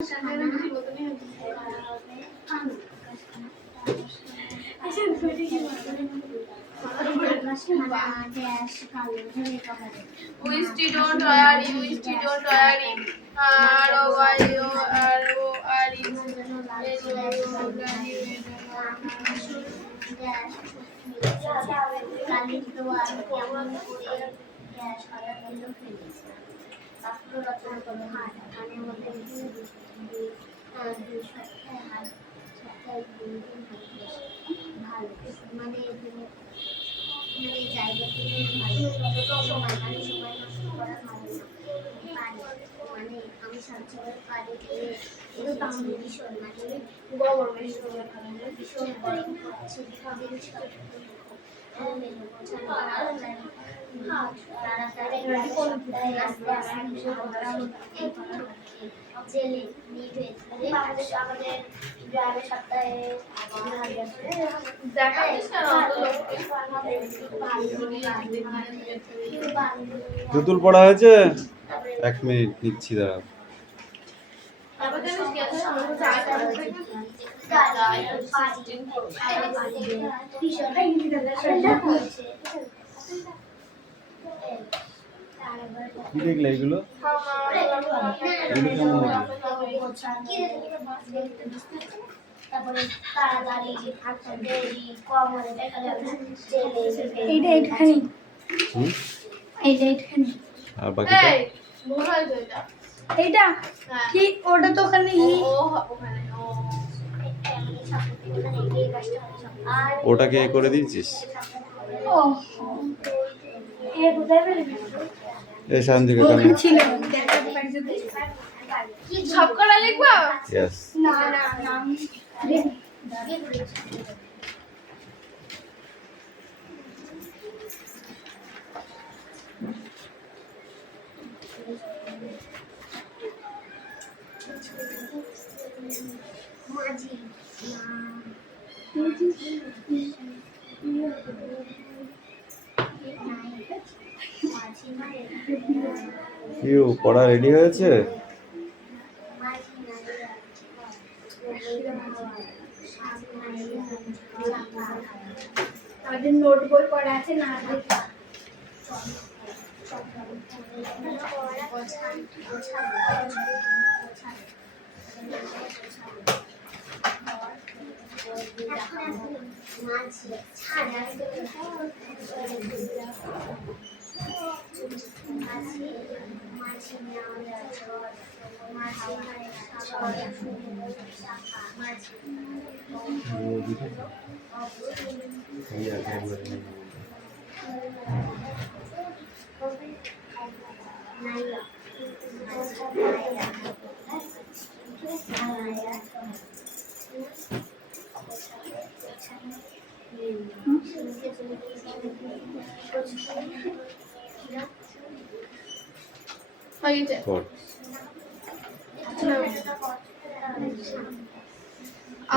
Don't wear you don't wear জুতুল পড়া হয়েছে? 1 minute নিচ্ছি, দাঁড়াও। কি দেখলে এগুলো? আর বাকিটা এইটা কি? ওটা তো ওখানে ওটাকে এ করে দিয়েছিস? এই শান দিকে কানে সব করা লিখবা? यस। না না নাম ইউ পড়া রেডি হয়েছে? আমাদের নোট বই পড়া আছে না?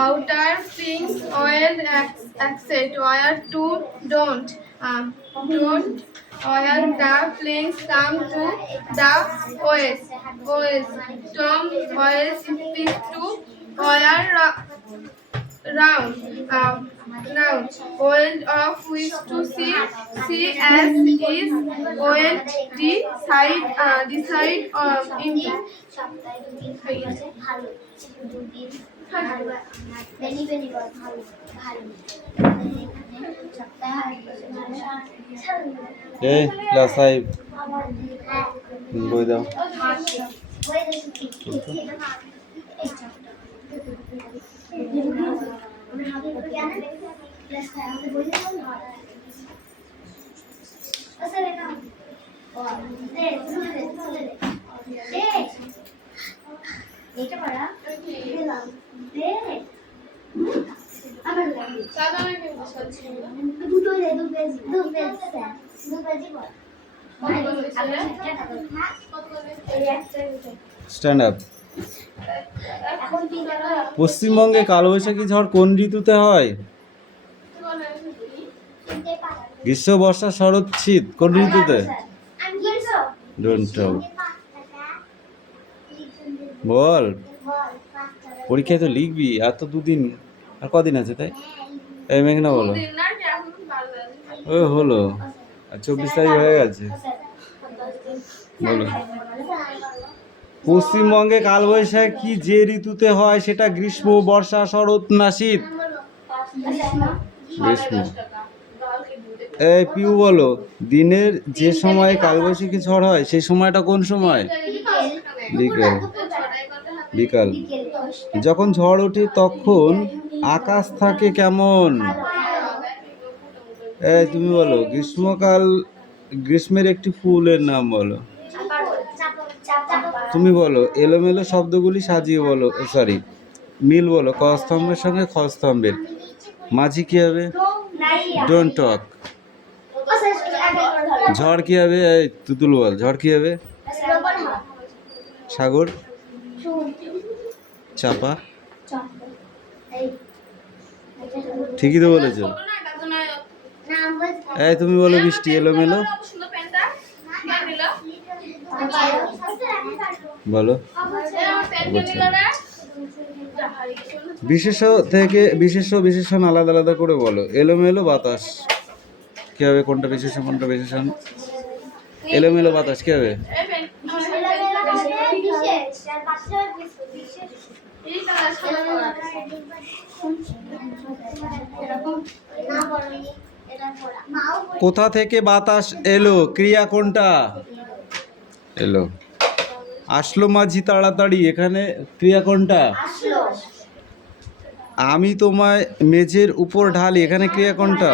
Outer things oil accept wire to don't wire the planes come to the OS Tom OS speak to wire round oil of which to see as is oil decide into এই class 5 বই দাও। Stand up. পশ্চিমবঙ্গে কালবৈশাখী ঝড় কোন ঋতুতে হয়? গ্রীষ্ম, বর্ষা, শরৎ, শীত কোন ঋতুতে? Don't know. বল। পরীক্ষায় তো লিখবি, আর তো দুদিন, আর কদিন আছে তাই? এই মেঘনা বলো। দিন না কি এখন 12 দিন। ও হলো, আর 24 তারিখ হয়ে গেছে। বলো। পশ্চিমবঙ্গে কালবৈশাখী যে ঋতুতে হয় সেটা গ্রীষ্ম, বর্ষা, শরৎ না শীত? গ্রীষ্ম। এই পিউ বলো, দিনের যে সময় কালবৈশাখী ঝড় হয় সেই সময়টা কোন সময়? বিকেল। বিকাল। যখন ঝড় ওঠে তখন আকাশ থাকে কেমন? এই তুমি বলো, গ্রীষ্মকাল, গ্রীষ্মের একটি ফুলের নাম বলো। তুমি বলো, এলোমেলো শব্দগুলি সাজিয়ে বলো, সরি মিল বলো। ক স্তম্ভের সঙ্গে খ স্তম্ভের মাঝি কি হবে? Don't talk. ঝড় কি হবে? এই তুতুল বল, ঝড় কি হবে? সাগর, চাপা। ঠিকই তো বলেছো। এই তুমি বলো, বৃষ্টি এলোমেলো বলো। বিশেষ্য থেকে বিশেষণ আলাদা আলাদা করে বলো। এলোমেলো বাতাস কি হবে? কোনটা বিশেষ্য কোনটা বিশেষণ? এলোমেলো বাতাস কি হবে? কোথা থেকে বাতাস এলো, ক্রিয়া কোনটা? এলো। আসলো মাঝি তাড়াতাড়ি, এখানে ক্রিয়া কোনটা? আমি তোমায় মেঝের উপর ঢালি, এখানে ক্রিয়া কোনটা?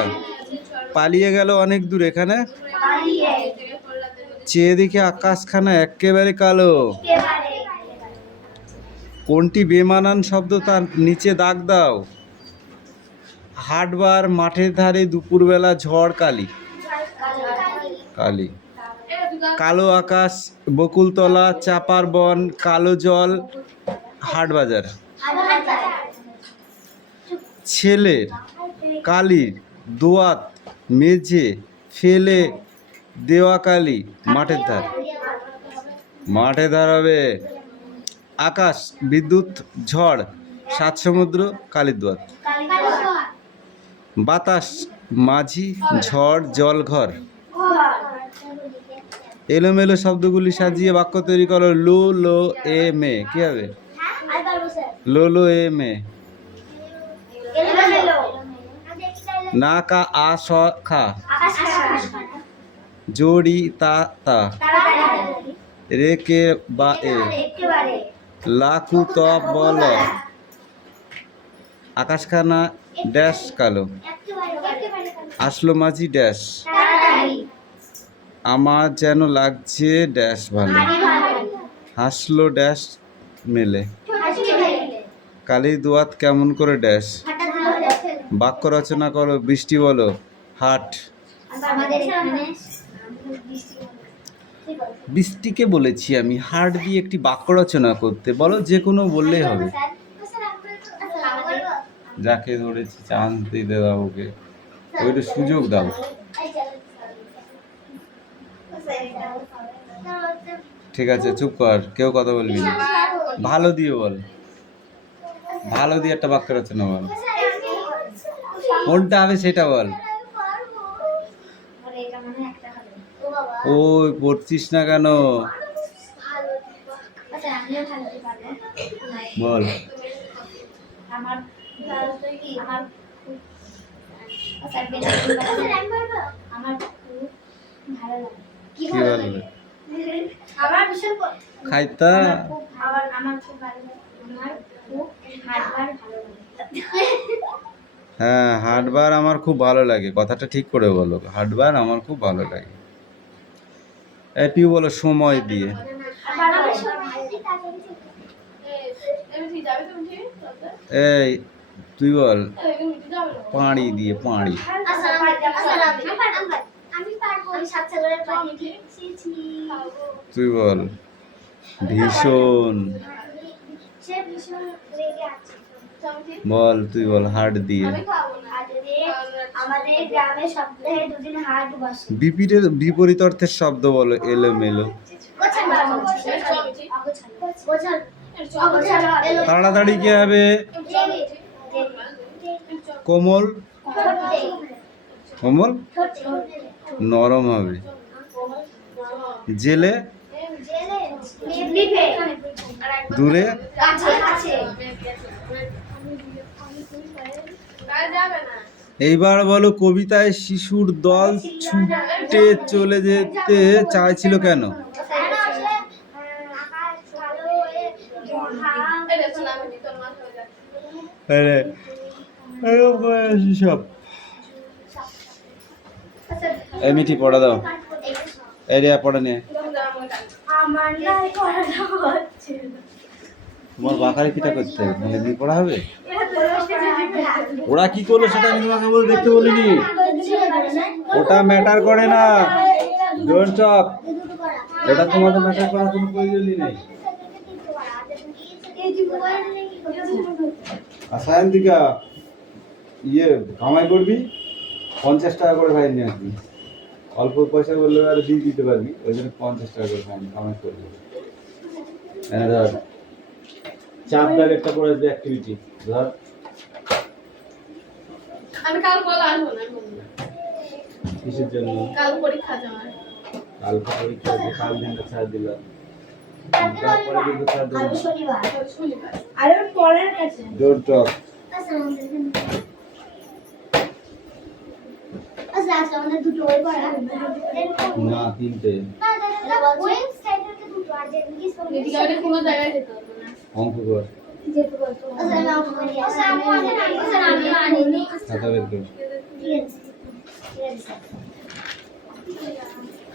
পালিয়ে গেল অনেক দূর, এখানে? চেয়ে দেখে আকাশখানা একেবারে কালো। কোনটি বেমানান শব্দ তার নিচে দাগ দাও। হাটবার, মাঠের ধারে, দুপুরবেলা, ঝড়, কালি। কালি। কালো আকাশ, বকুলতলা, চাপার বন, কালো জল, হাটবাজার। ছেলের, কালির, দোয়াত, মেঝে, ফেলে, দেওয়া কালি, মাঠের ধার। মাঠের ধার হবে। আকাশ, বিদ্যুৎ, ঝড়, সাত সমুদ্র, কালির দোয়াত। বাতাস, মাঝি, ঝড়, জল, ঘর। এলোমেলো শব্দগুলি সাজিয়ে বাক্য তৈরি করো। লো লো এ মে কি হবে? লো লো এ মে। না কা আ স খা। জোড়ি তা তা। রে কে বা এ। লাকু ত বল। আকাশখানা ড্যাশ কালো। আসলো মাঝি ড্যাশ। আমার যেন লাগছে ড্যাশ ভালো। হাসলো ড্যাশ মেলে। কালির দোয়াত কেমন করে ড্যাশ। বাক্য রচনা করো। বৃষ্টি বলো, হাট। বৃষ্টিকে বলেছি আমি হাট দিয়ে একটি বাক্য রচনা করতে। বলো, যে কোনো বললেই হবে। যাকে ধরেছি চান্স দিতে দাও, ওকে ওইটা সুযোগ দাও। ঠিক আছে, চুপ কর, কেউ কথা বলবি না। ভালো দিয়ে বল, ভালো দিয়ে একটা বাক্য রচনা বল। কোনটা হবে সেটা বল। ওই পড়ছিস না কেন? বল। কি বলবে? খাইতা। হ্যাঁ, হাটবার আমার খুব ভালো লাগে। কথাটা ঠিক করে বলো, হাটবার আমার খুব ভালো লাগে। এটি বলো, সময় দিয়ে। এই তুই বল, পাড়ি দিয়ে, পাড়ি। তুই বল, ভীষণ। বল, তুই বল, হাট দিয়ে। বিপরীত অর্থের শব্দ বলো। এলোমেলো। তাড়াতাড়ি কি হবে? কোমল। কোমল নরম হবে। জেলে দূরে। এইবার বলো, কবিতায় শিশুর দল ছুটে চলে যেতে চাইছিল কেন? সব এই মিঠি পড়া দাও। এই রে পড়া নিয়ে তোমার বাকারে কিটা করতে হবে, মানে দিয়ে পড়া হবে। ওরা কি করলো সেটা আমি তোমাকে বলে দেখতে বলিনি, ওটা ম্যাটার করে না। ডোন্ট টক, ওটা তোমাদের ম্যাটার করার কোনো প্রয়োজনই নেই। আর সায়ন্তিকা কামাই করবি, 50 টাকা করে ফাইন নিয়ে আসবি। অল্প পয়সা বললে আর দিয়ে দিতে পারবি, ওই জন্য 50 টাকা করে ফাইন কামাই করবি। ধর চাপ দাগ একটা করে আসবে অ্যাক্টিভিটি। ধর আমি কাল বল আসবো না। কিসের জন্য? কাল পরীক্ষা যাওয়ার। কাল পরীক্ষা আছে, কাল দিনটা ছাড় দিলাম। তারপরে কিন্তু ছাড় দিলাম শনিবার। আরে পরের কাছে ডোন্ট টক। আমাদের দুটো ওই পড়া না, 3টে ওই সাইডের কে দুটো আর যে ইংলিশ এদিকে আমাদের কোনো জায়গায় যেতে হবে না। অঙ্ক কর। যেতে বলতো আমি আনিনি। খাতা বের কর।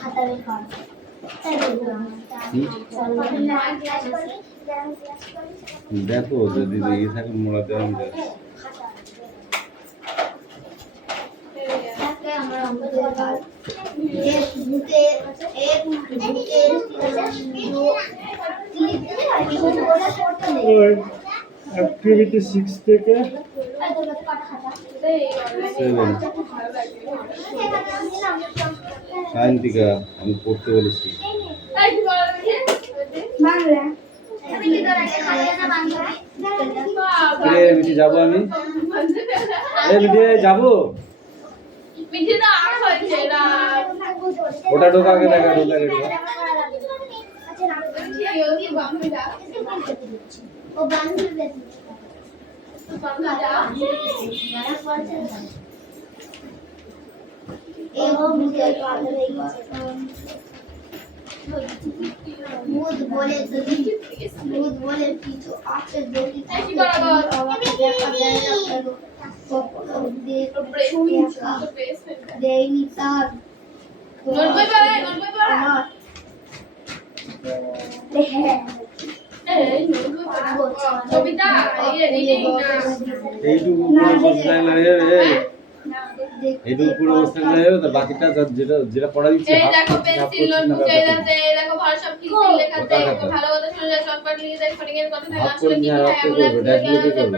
খাতা বের কর। দেখো যদি দিয়ে থাকে মোড়াতে হবে। অ্যাক্টিভিটি 6 থেকে 7। সায়ন্তিকা, আমি পড়তে বলেছি। মিঠি যাবো আমি, যাবো। ওটা ঢোকা আগে দেখা, ঢোকা আগে ঢোকা। এইটুকু পুরো বসতে গেলে হবে, বাকিটা যেটা যেটা পড়া দিচ্ছে এই দেখো পেন্সিল নোট মুছে যাচ্ছে, এই দেখো ভালো সব কিছু লেখাতে, একটু ভালো কথা শুনে যায়, শর্টকাট লিখে যায়, ফটিং এর কথা থাকে আসলে কি হয় এমন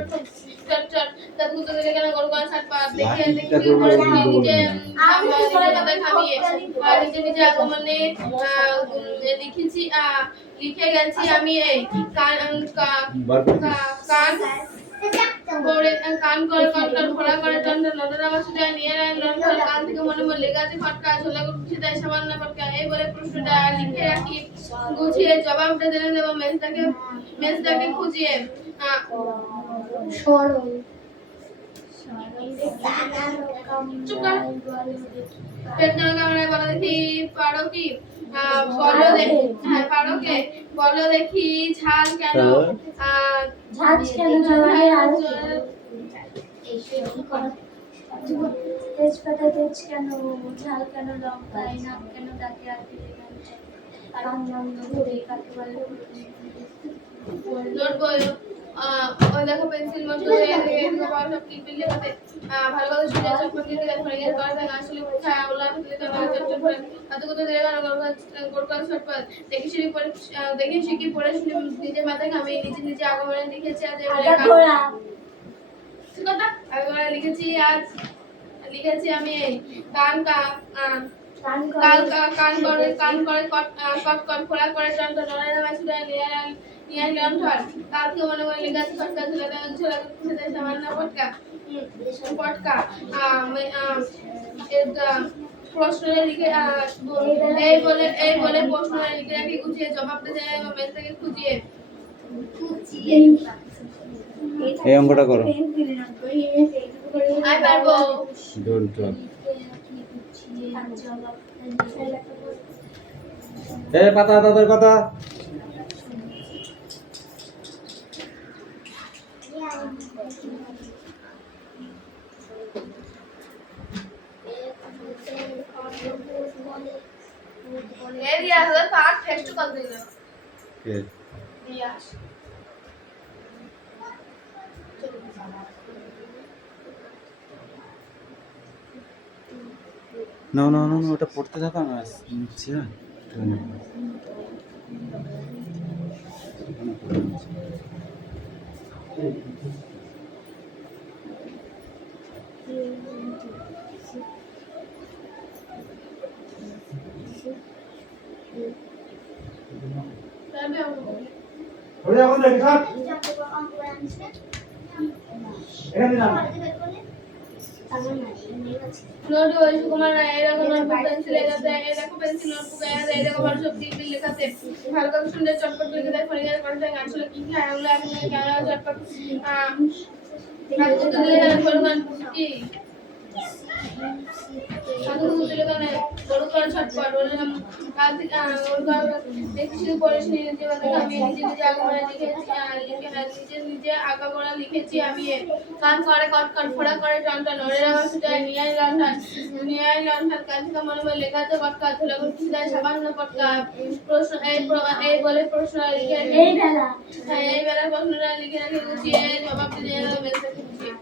চট চট তারপর তো দেখে কেন গরু গাছ হাত পা দেখে দেখে করে নিজে আমরা কথা খামিয়ে আর নিজে নিজে আগমনে লিখেছি লিখে গেছি আমি এই কান করে কান করে কটকার ভরা করে টন্ডা নদরা বাসুটা নিয়ে লন্ডন কান থেকে মনে মনে লেগাছে ফটকা ঝোলা উঠছে তাই সামান্য ফটকা এই বলে প্রশ্নটা লিখে রাখি গুছিয়ে জবাবটা জেনে দেব মেজটাকে খুঁজিয়ে সরল পেটনা ক্যামেরায় বলো দেখি পারো কি বলো দেখি হ্যাঁ পারো কে বলো দেখি ঝাল কেন ঝাল কেন তেজপাতা তেজ কেন ঝাল কেন লঙ্কায় নাম কেন ডাকে আর কি কারণ নাম ধরে কাকে বলে নোট বলো ওই দেখো পেন্সিল মতো সব কি বিলে করতে ভালো কথা শুনে চোখ পড়ে গেলে ফোনে গেলে করা যায় আসলে খায় ওলা ফেলে তো মানে চট চট করে কত কত ধরে গোল করে ছটপট দেখি শিখি পড়ে শুনে নিজে মাথায় আমি নিজে নিজে আগমনে লিখেছি আজ কথা আগমনে লিখেছি আজ লিখেছি আমি কান কান করে কট কট খোলা করে টন্ট নড়ে মাছুটা নিয়ে লন্ঠন কালকে মনে মনে লেগাছে ফটকা ঝোলা খেতে সামান্য পটকা পটকা প্রশ্ন লিখে এই বলে প্রশ্ন লিখে রাখি গুছিয়ে জবাবটা দেয় মেল থেকে খুঁজিয়ে এই অঙ্কটা করো। আই পারবো ডোন্ট টক। এই পাতা দাদার কথা। এরিয়া হলো পার্ট টেস্ট কল দিল কে দিয়াস না না না ওটা পড়তে থাকা না নিচ্ছি না ওরে এখন দেখি থাক এখানে না নোট ওই কুমার না এরকম নোটবুক পেন্সিল এরকম পেন্সিল নোটবুক এরকম ভালো সব দিক লেখাতে ভালো করে সুন্দর চটপট লিখে দেয় ফরিয়ার করতে আসলে কি খায় ওগুলো এখন ক্যামেরা চটপট হাতে তুলে ফরমান কি সাধু তুলে কানে বড় করে ছটপট বললাম কাল থেকে দেখছি পড়েছি নিজে আমি নিজে আগামনে নিজে আগামনে লিখেছি আমি কান করে কট কট ফোড়া করে টনটন ওরের আমার সুটায় নিয়াই লন্ঠন কাল থেকে মনে মনে লেখা আছে কটকা ধুলা করে দেয় সামান্য পটকা প্রশ্ন এই বলে প্রশ্ন লিখে এই বেলা প্রশ্নটা লিখে রাখি গুছিয়ে জবাব দিয়ে মেল থেকে গুছিয়ে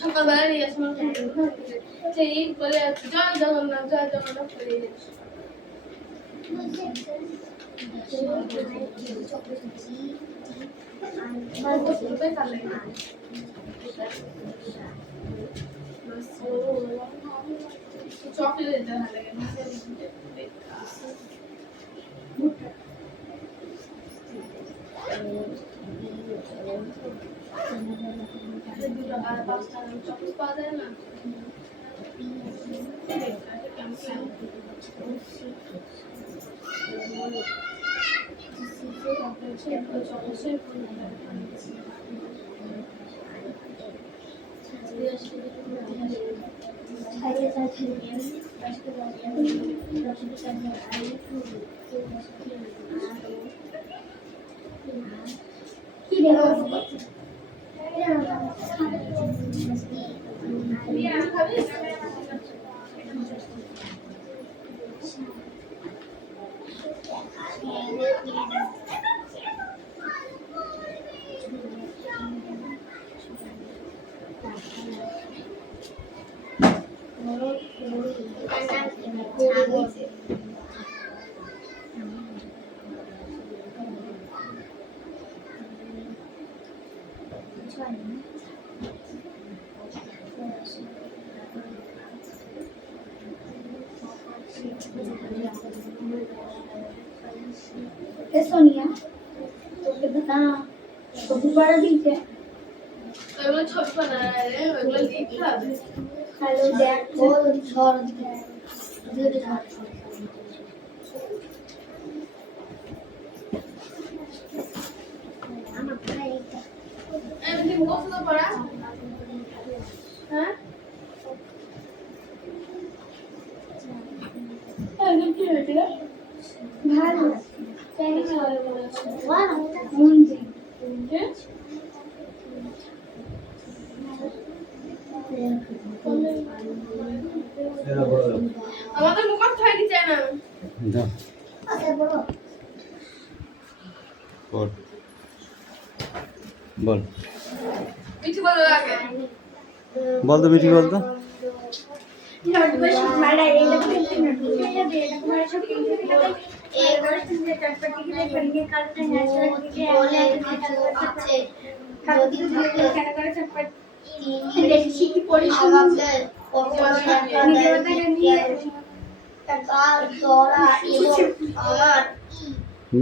সকালবেলা নিয়ে আসলাম সেই বলে জয় জগন্নাথ করে চকলেট सोनिया तो बता तो दोबारा दीजिए वो छोट बना रहा है वो लिख रहा है हेलो दैट वो छोड़ दे दे एवरीथिंग गोस तो पड़ा हां अरे क्या है तेरा ভালো তাই ভালো ওয়াও মুন্ডি আমাদের মুখ খাই দিছে না দাও আচ্ছা বলো বল কিছু বলো আগে বল তো মিঠি বল তো নোটবুক মালা এটা কিন্তু নোটবুক এটা বেটা তোমার সব কিছু एक और से चटपटी के लिए पढ़ने का तो नेचुरल के बोले कुछ अच्छे যদি থাকে কেন করে চটপট দেখি কি পরিশ্রম আমাকে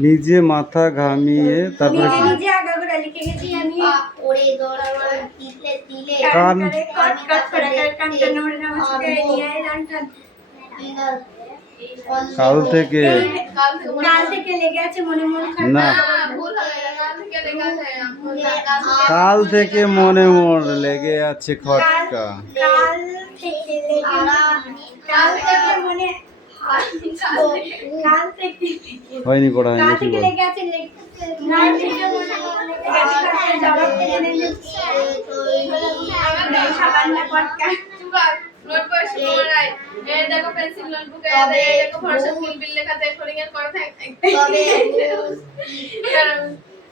নিজে মাথা ঘামিয়ে তারপরে নিজে কি? নিজে আগাগোড়া লিখে গেছি আমি ওরে দড়া দিলে দিলে কান কট কট করে কানটা নড়ে না মাঝে নিয়ে টান টান কাল থেকে কাল থেকে লেগে আছে মনে মনে না ভুল হবে না, কাল থেকে লেখা আছে কাল থেকে মনে লেগে আছে খটকা কাল থেকে লেগে কাল থেকে মনে কাল থেকে হয়নি পড়া কাল হয়নি কি থেকে বল লেগে আছে কাল থেকে মনে লেগে আছে জবাব থেকে নেই আমার সাবান না পটকা নোটবুক শিখোমারাই এই দেখো পেন্সিল নোটবুকে আছে এই দেখো ভরসা কিলবিল লেখাতে ফড়িং এর করা থাকে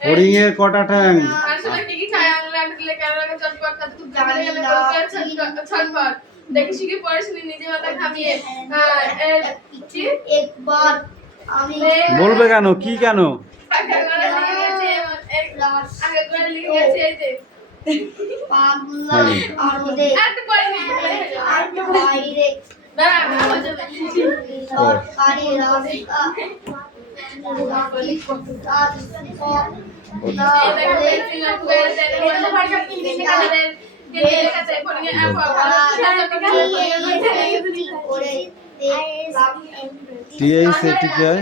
হরিং এর কটা ঠ্যাং আসলে কি কি খায় আঙুলে আটকে কেন লাগে চটপট কত খুব জানি না ছটপট দেখি শিখে পড়াশোনা নিজে মাথা খামিয়ে একবার আমি বলবে কেন কি কেন আগে করে লিখে গেছে এই যে পাগলা আর ওদের এত করে আর বাইরে দাঁড়া হয়ে যাবে সরকারি রাস্তা এই দেখো পেন্সিল নোটবুকে আছে এই দেখো ভরসা কিলবিল লেখাতে লেখাতে ফড়িং এর করে টিএইচ এটি কি হয়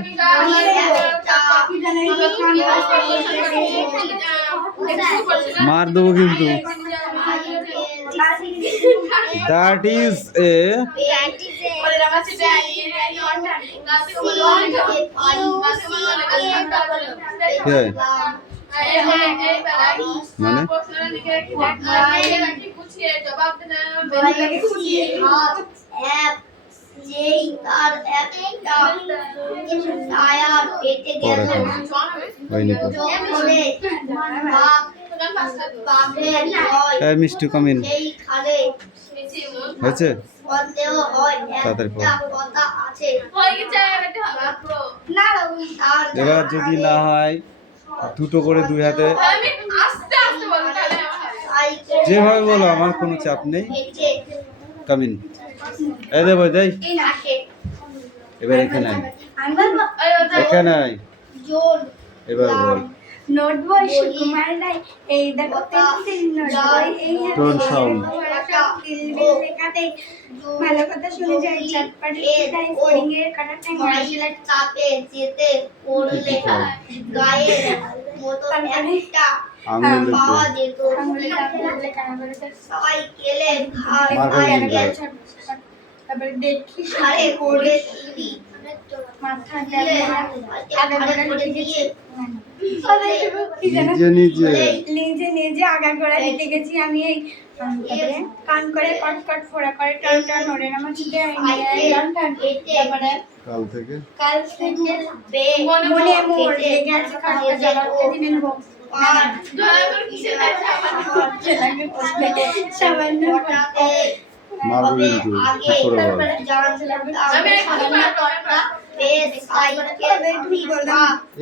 মার দেবো কিন্তু দ্যাট ইজ এ কি হয় মানে যেই তার একটা টায়ার পেটে গেল হয়নি তো যখনে বাঘের হয় এই মিষ্টি কমিন সেইখানে হয়েছে সন্দেহ হয় তাড়াতাড়ি পড়ো। একটা কথা আছে তার এবার যদি না হয় দুটো করে দুই হাতে আস্তে আস্তে বলবো তাহলে সাইকেল যেভাবে বলো আমার কোনো চাপ নেই হেঁটে কামিন এই দেবো দেই এই আসে এবার এখানে আয় আমি বলবো এখানে আয় জোর এবার বল নোটবই সুকুমার রায় এই দেখো পেন্সিল নোটবই এই Don't sound. কিলবিল লেখাতে ভালো কথা শুনে যায় চটপট তাই ফড়িং এর কাটা ঠ্যাং মাইলের চাপে যেতে পড়লে গায়ের মতো একটা আঙুল পাওয়া দেখতে যেত তারপরে সাইকেলের মার খাবে কিন্তু। তারপরে দেখি ঘাড়ে করে দিবি মাথা দিলে আগে ঘাড়ে করে করে লিখেছি দিয়ে নিজে নিজে নিজে নিজে আগা করে লিখে গেছি আমি এই তারপরে কান করে কট কট ফোড়া করে টান টান ওরে নামা চিটে টান টান তারপরে কাল থেকে কাল থেকে মনে মনে মোর লেগে আছে খাটটা জ্বালাতে দিনে নেব আর জলাতর কিসের আছে সামান্য মারবো কিন্তু আগে ঠিক করে বল আমি একটু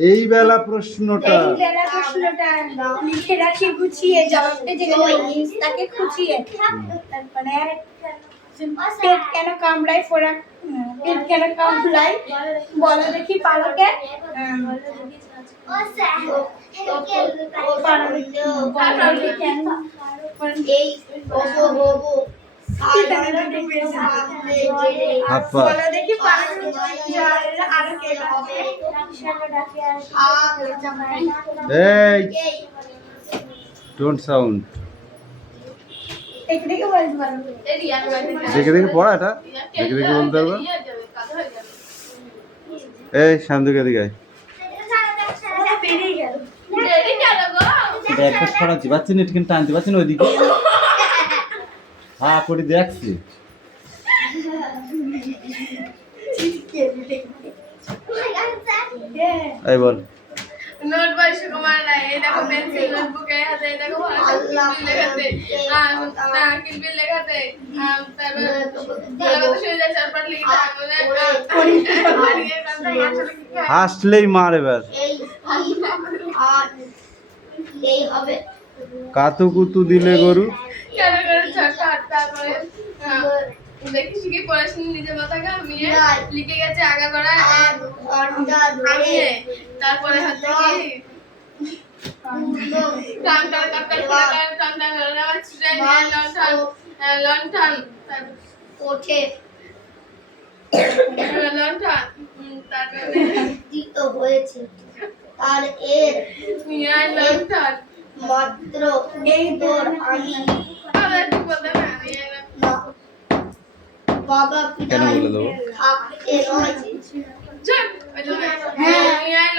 এই বেলা প্রশ্নটা এই বেলা প্রশ্নটা লিখে রাখি গুছিয়ে জবাবটা যেগুলো নিস তাকে খুঁচিয়ে তারপরে পেট কেন কামড়ায় ফোড়া পেট কেন কামড়ায় বলো দেখি পালকে পালকে কেন এই ওগো ওগো হাত পা বলো দেখি পালকে আরো কে হবে এই ডোন্ট সাউন্ড দেখে দেখে বলতে পারো দেখে দেখে পড়া এটা দেখে দেখে বলতে পারবো এই শান্তকে দিকে আয় পেরিয়ে গেল এটা একটা ছড়াচ্ছি পাচ্ছি না ঠিক টানতে পারছি না ওইদিকে হ্যাঁ করে দেখছি এই বল নোট বই সুকুমার রায় এই দেখো পেন্সিল নোটবুকে হাতে এই দেখো কিলবিল লেখাতে তারপর ভালো কথা শুনে যায় চটপট লিখতে আঙুলে হাসলেই মার এবার এই আর এই হবে কাতুকুতু দিলে গরু। কেন করে ছটফট। তারপরে দেখি শিখে পড়াশোনা নিজের মাথা ঘামিয়ে লিখে গেছে আগা করা আমিয়ে। তারপরে হচ্ছে কি টান কাপটার টান টান লন্ঠন লন্ঠন ওঠে লন্ঠন তারপরে দিত হয়েছে আর এর লন্ঠন মাত্র এই তোর আমি আবার কি বলতে না বাবা কেন বলে দেবো? থাকতে নয়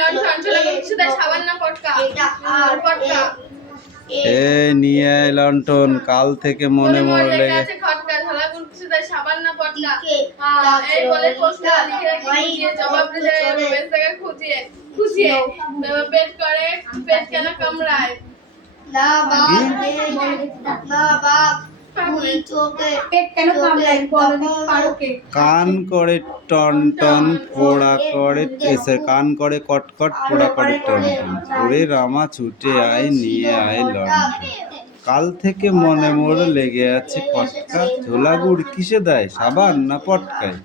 লন্ঠন চলে গেছে সাবান না পটকা এটা আর পটকা এ নিয়ে আয় লন্ঠন, কাল থেকে মনে মরলে আছে খটকা ঝালা গুনছে তাই সাবান না পটকা দিকে এই বলে প্রশ্ন লিখে রাখি জবাব দিতে বেশ থেকে খুঁজিয়ে খুঁজিয়ে পেট কেন কামড়ায় না বাপ না বাপ তুই চোখে পেট কেন কামড়ায় বলো দেখি পারো কে? কান করে টন টন, পোড়া করে এসে কান করে কটকট, পোড়া করে টন টন। ওরে রামা ছুটে আয় নিয়ে আয় লন্ঠন, কাল থেকে মনে মোড় লেগে আছে খটকা, ঝোলা গুড় কিসে দেয় সাবান না পটকায়?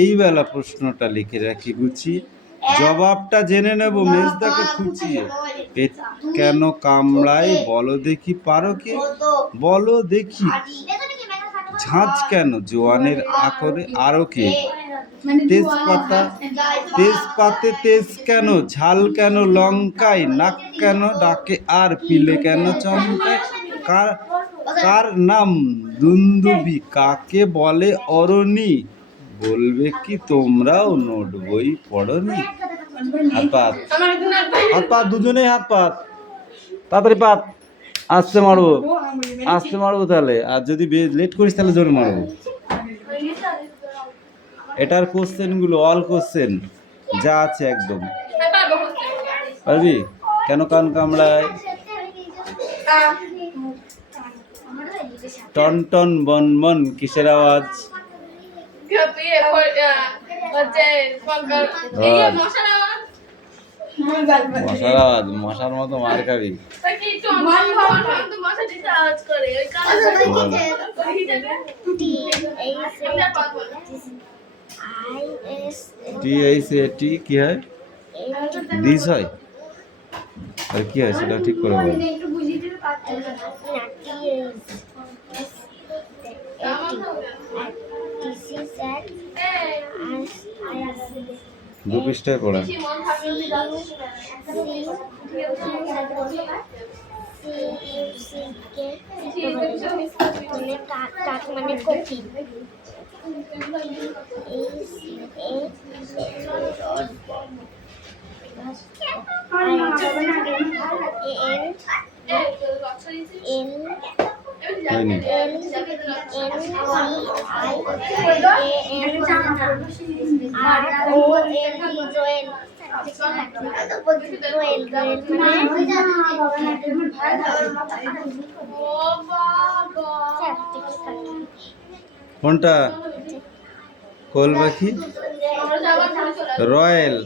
এই বেলা প্রশ্নটা লিখে রাখি গুছিয়ে, জবাবটা জেনে নেব মেজদাকে খুঁচিয়ে। পেট কেন কামড়ায় বলো দেখি পারো কে? বলো দেখি ঝাঁঝ কেন জোয়ানের আকরে আরো কে? তেজপাতা তেজপাতে তেজ কেন, ঝাল কেন লঙ্কায়, নাক কেন ডাকে আর পিলে কেন চমকায়? কার নাম দুন্দুবি, কাকে বলে অরণি? বলবে কি তোমরাও নোট বই পড়নি? হাত পাত, হাত পাত, দুজনেই হাত পাত, তাড়াতাড়ি পাত। আসতে মারবো, আসতে মারবো তাহলে, আর যদি লেট করিস তাহলে জোরে মারবো। এটার কোশ্চেন গুলো অল কোশ্চেন যা আছে একদম পারবি। কেন কান কামড়ায়? টন টন বন বন কিসের আওয়াজ? মশার আওয়াজ, মশার মতো মার খাবি। টি কি হয়? দিস হয় আর কি হয় সেটা ঠিক করে বল। দু পৃষ্ঠায় পড়া। মানে কপি হয়নি। কোনটা? কোল পাখি, রয়্যাল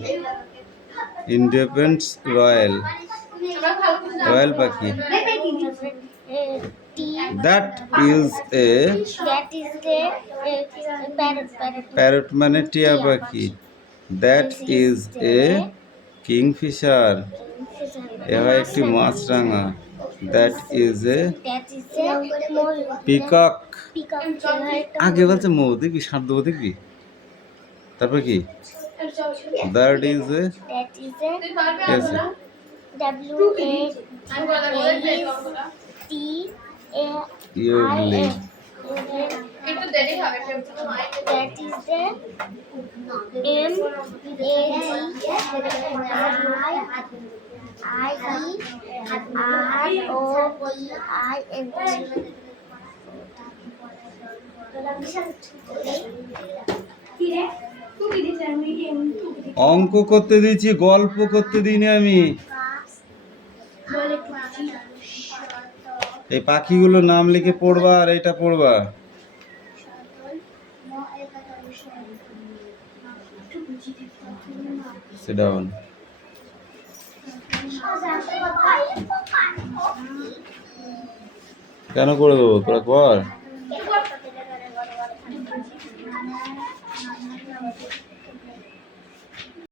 ইন্ডিপেন্ডেন্স, রয়্যাল রয়্যাল পাখি। দ্যাট ইজ এ প্যারট মানে টিয়া পাখি। দ্যাট ইজ এ কিংফিশার, এ হয় একটি মাছরাঙা। That is a peacock. আগে বলছে মৌ, দেখবি সার দেবো দেখবি। তারপর কি? দ্যাট ইজ এ ইউলি। একটু দেরি হবে। That is the M-A-D-R-O-B-I-N-G. অঙ্ক করতে দিয়েছি, গল্প করতে দিইনি আমি। এই পাখিগুলোর নাম লিখে পড়বা আর এটা পড়বা। Sit down. কেন করে দেবো, তোরা কর।